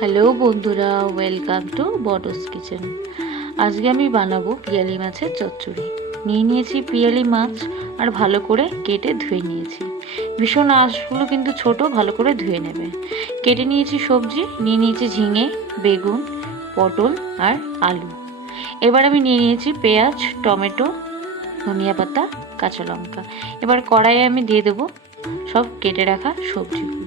Hello বন্ধুরা, welcome to bots kitchen. আজকে আমি বানাবো পিয়ালি মাছের চচ্চড়ি। নিয়েছি পিয়ালি মাছ আর ভালো করে কেটে ধুয়ে নিয়েছি। ভীষণ আঁশগুলো কিন্তু ছোট, ভালো করে ধুয়ে নেবে। কেটে নিয়েছি সবজি, নিয়েছি ঝিঙে, বেগুন, পটল আর আলু। এবার আমি নিয়েছি পেঁয়াজ, টমেটো, ধনিয়া পাতা, কাঁচা লঙ্কা। এবার কড়াইয়ে আমি দিয়ে দেবো সব কেটে রাখা সবজিগুলো।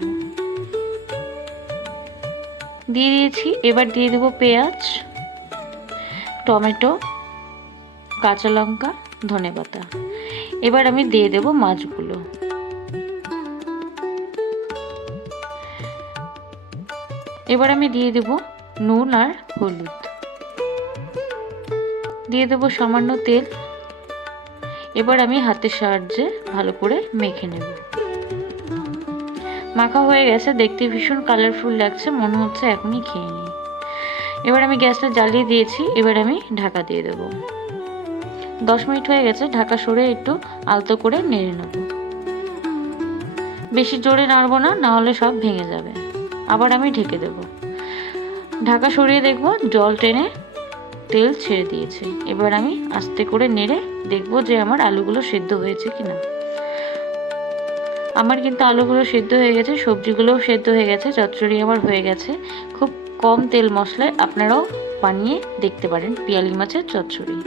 দিয়ে দিয়েছি। এবার দিয়ে দেবো পেঁয়াজ, টমেটো, কাঁচা লঙ্কা, ধনেপাতা। এবার আমি দিয়ে দেবো মাছগুলো। এবার আমি দিয়ে দেবো নুন আর হলুদ, দিয়ে দেবো সামান্য তেল। এবার আমি হাতের সাহায্যে ভালো করে মেখে নেব। মাখা হয়ে গেছে, দেখতে ভীষণ কালারফুল লাগছে, মনে হচ্ছে এখনই খেয়ে নিই। এবার আমি গ্যাসটা জ্বালিয়ে দিয়েছি। এবার আমি ঢাকা দিয়ে দেবো। 10 মিনিট হয়ে গেছে, ঢাকা সরিয়ে একটু আলতো করে নেড়ে নেব। বেশি জোরে নাড়বো না, না হলে সব ভেঙে যাবে। আবার আমি ঢেকে দেব। ঢাকা সরিয়ে দেখব জল টেনে তেল ছেড়ে দিয়েছে। এবার আমি আস্তে করে নেড়ে দেখব যে আমার আলুগুলো সেদ্ধ হয়েছে কিনা। আমার কিন্তু আলুগুলো সেদ্ধ হয়ে গেছে, সবজিগুলোও সেদ্ধ হয়ে গেছে, চচ্চড়ি আমার হয়ে গেছে। খুব কম তেল মশলায় আপনারাও বানিয়ে দেখতে পারেন পিয়ালি মাছের চচ্চড়ি।